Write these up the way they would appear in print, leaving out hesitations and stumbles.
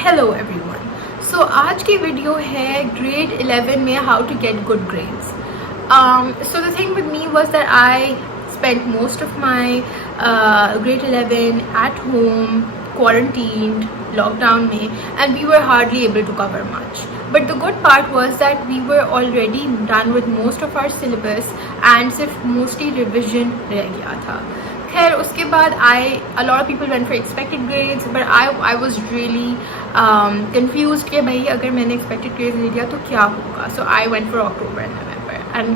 Hello everyone. सो आज की video है ग्रेड 11 में how to get good grades. So the thing with me was that I spent most of my grade 11 at home, quarantined, lockdown में, and we were hardly able to cover much. But the good part was that we were already done with most of our syllabus and सिर्फ mostly revision रह गया था. खैर उसके बाद a lot of people went for expected grades, but I was really confused कि भाई अगर मैंने expected grades ले लिया तो क्या होगा. So I went for October and November, and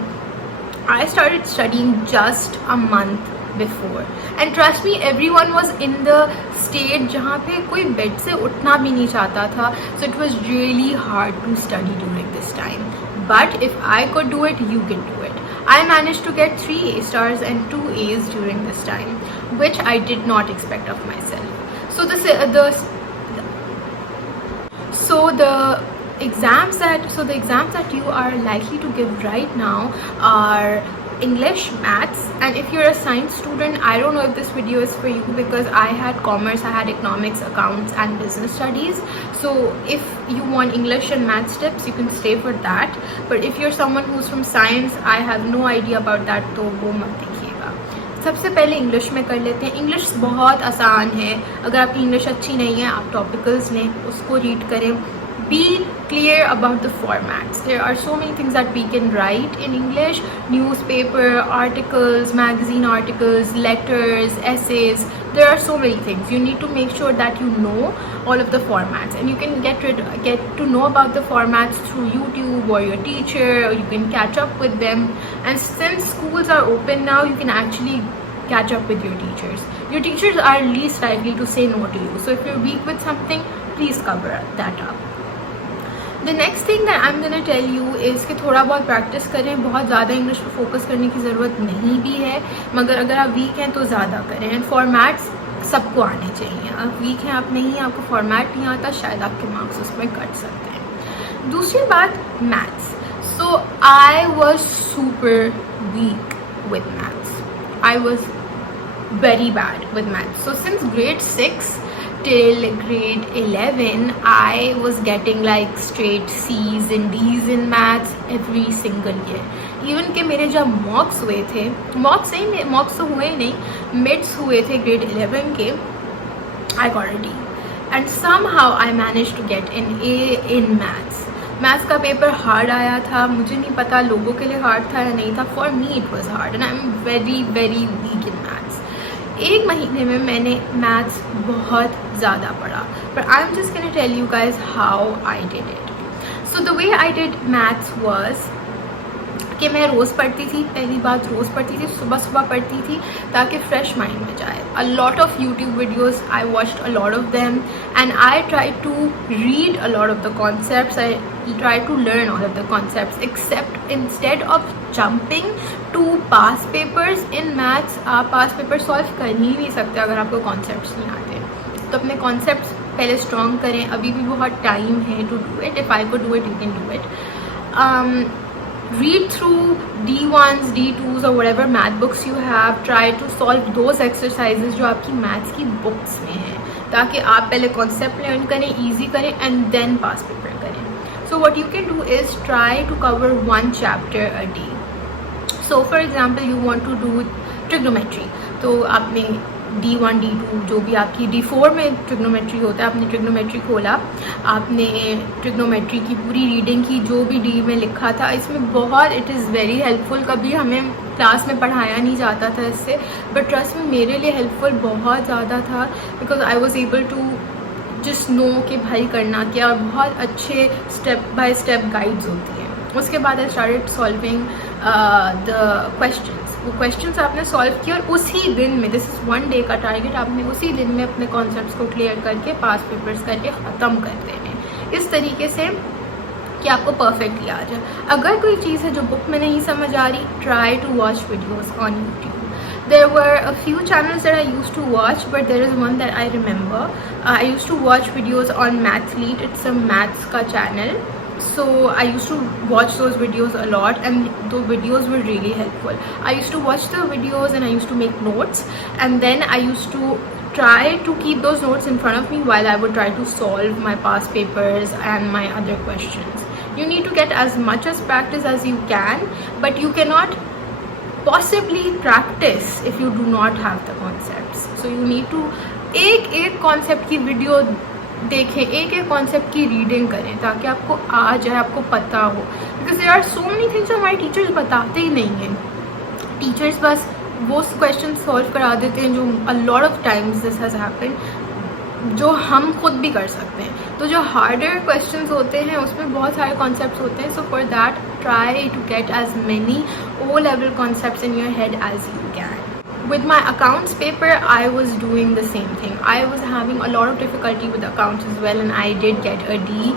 I started studying just a month before. And trust me, everyone was in the state जहाँ पे कोई बेड से उठना भी नहीं चाहता था. So it was really hard to study during this time. But if I could do it, you can do it. I managed to get 3 A stars and 2 A's during this time, which I did not expect of myself. So the exams that you are likely to give right now are English, Maths, and if you're a science student, I don't know if this video is for you because I had commerce, I had economics, accounts, and business studies. So if you want English and Maths tips, you can stay for that. But if you're someone who's from science, I have no idea about that, तो वो मत देखिएगा. सबसे पहले English में कर लेते हैं. इंग्लिश बहुत आसान है. अगर आपकी इंग्लिश अच्छी नहीं है, आप टॉपिकल्स लें, उसको रीड करें. Be clear about the formats. There are so many things that we can write in English: newspaper articles, magazine articles, letters, essays. There are so many things. You need to make sure that you know all of the formats, and you can get to know about the formats through YouTube or your teacher, or you can catch up with them. And since schools are open now, you can actually catch up with your teachers. Your teachers are least likely to say no to you. So if you're weak with something, please cover that up. The next thing that I'm gonna tell you is कि थोड़ा बहुत practice करें. बहुत ज़्यादा English पर focus करने की ज़रूरत नहीं भी है, मगर अगर आप वीक हैं तो ज़्यादा करें. एंड फॉर्मेट्स सबको आने चाहिए. आप वीक हैं, आप नहीं हैं, आपको फॉर्मेट नहीं आता, शायद आपके मार्क्स उसमें कट सकते हैं. दूसरी बात, maths. So I was super weak with maths. I was very bad with maths. So since grade 6 till grade 11, I was getting like straight C's and D's in maths every single year. Even कि मेरे जब मॉक्स हुए थे, मॉक्स तो हुए नहीं, midst हुए थे grade 11 के, I got a D. And somehow I managed to get an A in maths. Maths का पेपर हार्ड आया था. मुझे नहीं पता लोगों के लिए हार्ड था या नहीं था. For me it was hard and I am very very weak in maths. एक महीने में मैंने मैथ्स बहुत ज़्यादा पढ़ा. पर I am just can tell you guys how I did it. So the way I did maths was कि मैं रोज़ पढ़ती थी. पहली बात, रोज़ पढ़ती थी, सुबह सुबह पढ़ती थी ताकि फ्रेश माइंड में जाए. A lot of YouTube videos, I watched a lot of them and I try to read a lot of the concepts. I try to learn all of the concepts, except instead of jumping to past papers in maths, आप past paper solve कर ही नहीं सकते अगर आपको concepts नहीं आते. तो अपने concepts पहले strong करें. अभी भी बहुत time है to do it. If I could do it, you can do it. Read through D1s, D2s or whatever math books you have. Try to solve those exercises जो आपकी maths की books में हैं, ताकि आप पहले concept learn करें, easy करें and then past paper करें. So what you can do is try to cover one chapter a day. So for example, you want to do trigonometry. तो आपने D1, D2 जो भी आपकी D4 में trigonometry होता है, आपने trigonometry खोला, आपने trigonometry की पूरी रीडिंग की, जो भी D में लिखा था. इसमें बहुत इट इज़ वेरी हेल्पफुल. कभी हमें क्लास में पढ़ाया नहीं जाता था इससे, बट ट्रस्ट में मेरे लिए हेल्पफुल बहुत ज़्यादा था, because I was able to just know कि भाई करना क्या. और बहुत अच्छे स्टेप बाय स्टेप गाइड्स होती हैं. उसके बाद I started solving the questions. वो क्वेश्चंस आपने सॉल्व किया और उसी दिन में, दिस इज़ 1 डे का टारगेट, आपने उसी दिन में अपने कॉन्सेप्ट्स को क्लियर करके पास पेपर्स करके ख़त्म कर देने. इस तरीके से कि आपको परफेक्टली आ जाए. अगर कोई चीज़ है जो बुक में नहीं समझ आ रही, try to watch videos on YouTube. There were a few channels that I used to watch, but there is one that I remember. I used to watch videos on Mathlead. It's a maths ka channel. So I used to watch those videos a lot, and the videos were really helpful. I used to watch the videos and I used to make notes, and then I used to try to keep those notes in front of me while I would try to solve my past papers and my other questions. You need to get as much as practice as you can, but you cannot possibly practice if you do not have the concepts. So you need to एक concept की video देखें, एक concept की reading करें ताकि आपको आ जाए, आपको पता हो. Because there are so many things जो हमारे टीचर्स बताते ही नहीं हैं. टीचर्स बस वो क्वेश्चन सॉल्व करा देते हैं जो अ lot of times this has happened, जो हम खुद भी कर सकते हैं. तो जो हार्डर क्वेश्चंस होते हैं उसमें बहुत सारे कॉन्सेप्ट्स होते हैं. So for that try to get as many O level concepts in your head as you can. With my accounts paper, I was doing the same thing. I was having a lot of difficulty with accounts as well, and I did get a D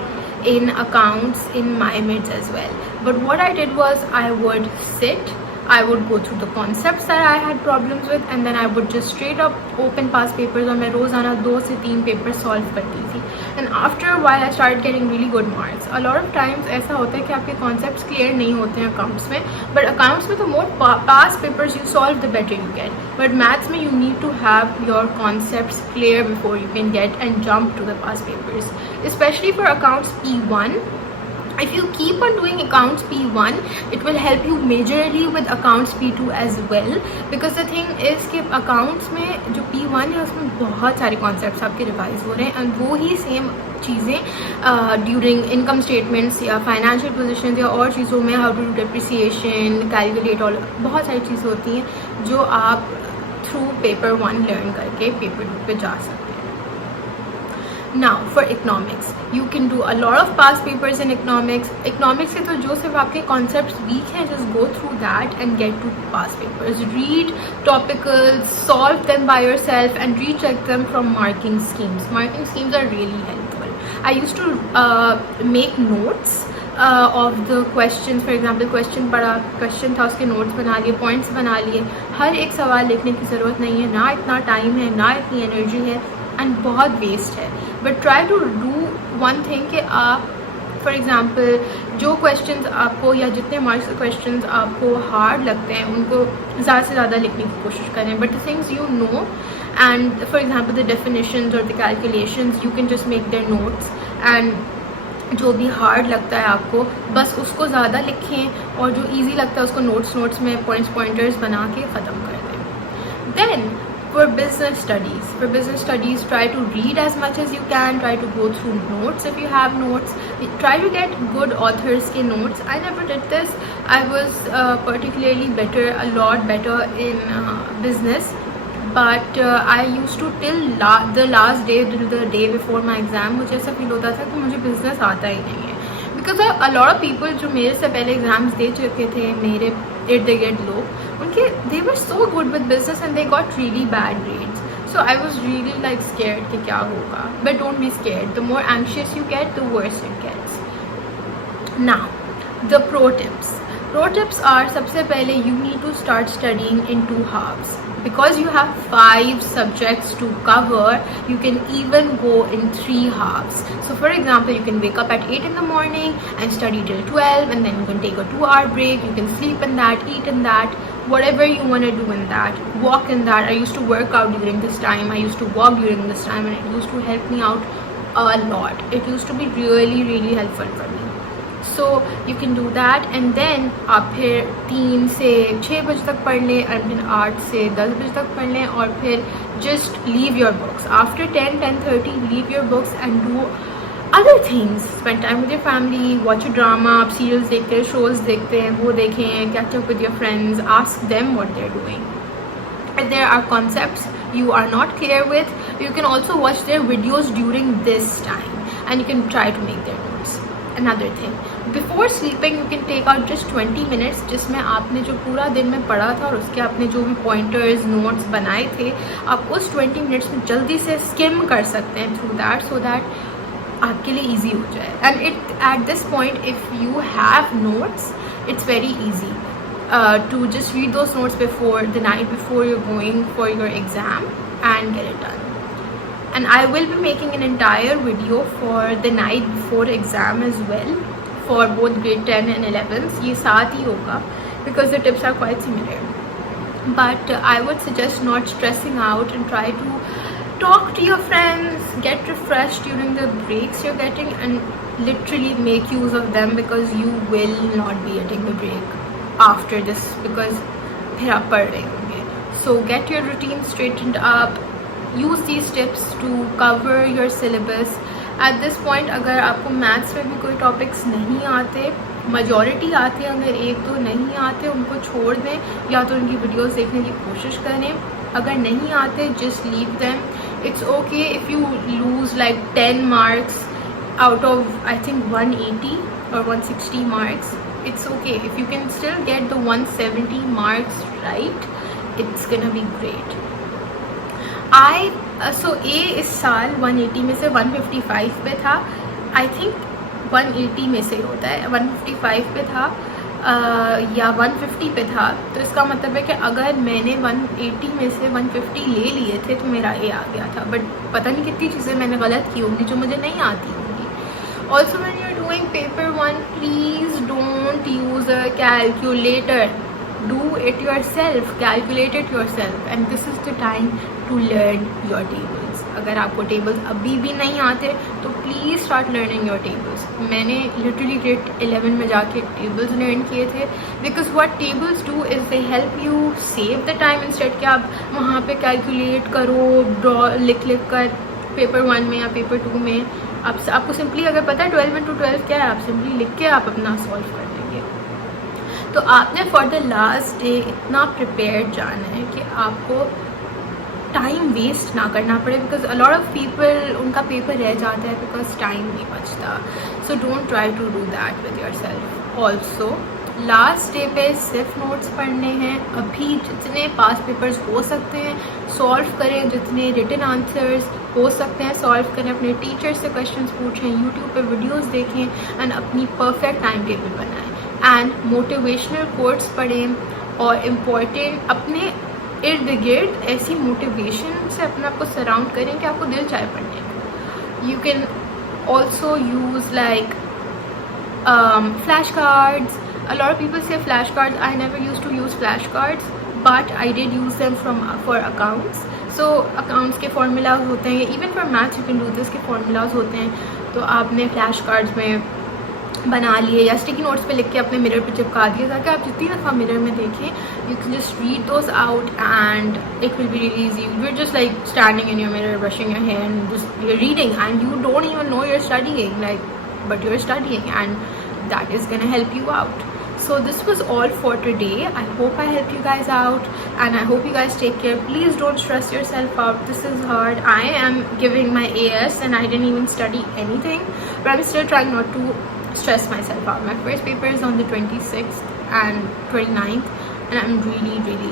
in accounts in my mids as well. But what I did was I would sit, I would go through the concepts that I had problems with, and then I would just straight up open past papers और मैं रोज़ाना 2 से 3 paper solve करती थी. And after a while I started getting really good marks. A lot of times ऐसा होता है कि आपके concepts clear नहीं होते हैं accounts में, but accounts में तो more past papers you solve the better you get. But maths में you need to have your concepts clear before you can get and jump to the past papers. Especially for accounts P1. If you keep on doing accounts P1, it will help you majorly with accounts P2 as well, because the thing is कि accounts में जो P1 है उसमें बहुत सारे concepts आपके revise हो रहे हैं, and वो ही सेम चीज़ें ड्यूरिंग इनकम स्टेटमेंट्स या फाइनेंशियल पोजीशन या और चीज़ों में how to do depreciation, calculate, और बहुत सारी चीज़ें होती हैं जो आप थ्रू पेपर 1 लर्न करके पेपर 2 पे जा सकते हैं. Now for economics, you can do a lot of past papers in economics. Economics से तो जो सिर्फ आपके concepts weak हैं, just go through that and get to past papers. Read topicals, solve them by yourself, and recheck them from marking schemes. Marking schemes are really helpful. I used to make notes of the questions. For example, question था, उसके notes बना लिए, points बना लिए. हर एक सवाल लिखने की ज़रूरत नहीं है, ना इतना time है, ना इतनी energy है, and बहुत waste है. But try to do one thing कि आप फॉर एग्ज़ाम्पल जो क्वेश्चंस आपको या जितने मार्क्स के क्वेश्चंस आपको हार्ड लगते हैं उनको ज़्यादा से ज़्यादा लिखने की कोशिश करें. But the things you know, and for example the definitions और the calculations, you can just make their notes, and जो भी हार्ड लगता है आपको बस उसको ज़्यादा लिखें, और जो ईजी लगता है उसको नोट्स में पॉइंटर्स बना के ख़त्म कर दें. Then for business studies, try to read as much as you can, try to go through notes if you have notes, try to get good authors ke notes. I never did this. I was particularly a lot better in business, but I used to till the last day, till the day before my exam, मुझे ऐसा feel होता था कि मुझे business आता ही नहीं है, because a lot of people जो मेरे से पहले एग्जाम्स दे चुके थे, मेरे इर्द गिर्द लोग, उनके they were so good with business and they got really bad grades. So I was really like scared कि क्या होगा. But don't be scared. The more anxious you get, the worse it gets. Now, the pro tips. Pro tips are, सबसे पहले you need to start studying in 2 halves. Because you have 5 subjects to cover, you can even go in 3 halves. So for example, you can wake up at 8 in the morning and study till 12, and then you can take a 2-hour break. You can sleep in that, eat in that, whatever you want to do in that, walk in that. I used to work out during this time, I used to walk during this time, and it used to help me out a lot. It used to be really, really helpful for me. So you can do that, and then आप फिर 3 से 6 बजे तक पढ़ लें, and then 8 से 10 बजे तक पढ़ लें, और फिर just leave your books. After 10:30, leave your books and do other things. Spend time with your family, watch a drama. आप serials देखते हैं, shows देखते हैं, वो देखें, catch up with your friends, ask them what they're doing. If there are concepts you are not clear with, you can also watch their videos during this time, and you can try to make their notes. Another thing, before sleeping you can take out just 20 minutes जिसमें आपने जो पूरा दिन में पढ़ा था और उसके आपने जो भी pointers, notes बनाए थे, आप उस 20 minutes में जल्दी से skim कर सकते हैं through that, so that आपके लिए easy हो जाए. And at this point, if you have notes, it's very easy to just read those notes before the night before you're going for your exam and get it done. And I will be making an entire video for the night before exam as well, for both grade 10 and 11s. ये साथ ही होगा because the tips are quite similar. But I would suggest not stressing out and try to talk to your friends, get refreshed during the breaks you're getting, and literally make use of them, because you will not be getting the break after this, because फिर आप पढ़ रहे होंगे. So get your routine straightened up, use these tips to cover your syllabus. At this point अगर आपको maths में भी कोई टॉपिक्स नहीं आते, majority आते हैं, अगर एक दो नहीं आते उनको छोड़ दें, या तो उनकी वीडियोस देखने की कोशिश करें. अगर नहीं आते just leave them. It's okay if you lose like 10 marks out of I think 180 or 160 marks. It's okay if you can still get the 170 marks right. It's gonna be great. So A इस साल 180 में से 155 पे था. I think 180 में से होता है, 155 पे था या 150 पे था. तो इसका मतलब है कि अगर मैंने 180 में से 150 ले लिए थे तो मेरा A आ गया था. बट पता नहीं कितनी चीज़ें मैंने गलत की होंगी जो मुझे नहीं आती होंगी. Also when you're doing paper 1, please don't use a calculator. Do it yourself, calculate it yourself, and this is the time to learn your tables. अगर आपको tables अभी भी नहीं आते तो please start learning your tables. मैंने literally grade 11 में जाके tables learn किए थे, because what tables do is they help you save the time instead कि आप वहाँ पे calculate करो, draw लिख कर paper 1 में या paper 2 में. आपको simply अगर पता है 12 into 12 क्या है, आप simply लिख के आप अपना solve कर देंगे. तो आपने फॉर द लास्ट डे इतना प्रिपेयर्ड जाना है कि आपको टाइम वेस्ट ना करना पड़े, because a lot of people उनका पेपर रह जाता है बिकॉज टाइम नहीं बचता. So don't try to do that with yourself. Also last day पे सिर्फ नोट्स पढ़ने हैं. अभी जितने पास पेपर्स हो सकते हैं सॉल्व करें, जितने रिटन आंसर्स हो सकते हैं सॉल्व करें, अपने टीचर से क्वेश्चंस पूछें, यूट्यूब पे वीडियोस देखें एंड अपनी परफेक्ट टाइम टेबल बनाएं. एंड मोटिवेशनल कोट्स पढ़ें, और इम्पॉर्टेंट अपने इर्द गिर्द ऐसी मोटिवेशन से अपने आप को सराउंड करें कि आपको दिल चाहे पढ़ने का. You can also use like flashcards. A lot of people say flashcards. I never used to use flashcards, but I did use them for accounts. So accounts के formulas होते हैं, even for maths you can do this, के formulas होते हैं. तो आपने flashcards में बना लिए या स्टिकी नोट्स पे लिख के अपने मिरर पे चिपका दिए, ताकि आप जितनी दफ़ा मिरर में देखें you can just read those out and it will be really easy. You are just like standing in your mirror, brushing your hair and just you are reading and you don't even know you are studying, like but you are studying, and that is gonna help you out. So this was all for today. I hope I helped you guys out, and I hope you guys take care. Please don't stress yourself out. This is hard. I am giving my AS and I didn't even study anything, but I'm still trying not to stress myself out. My first paper is on the 26th and 29th, and I'm really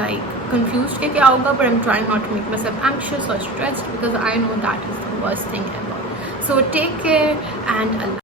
like confused कि क्या होगा, but I'm trying not to make myself anxious or stressed, because I know that is the worst thing ever. So take care and Allah.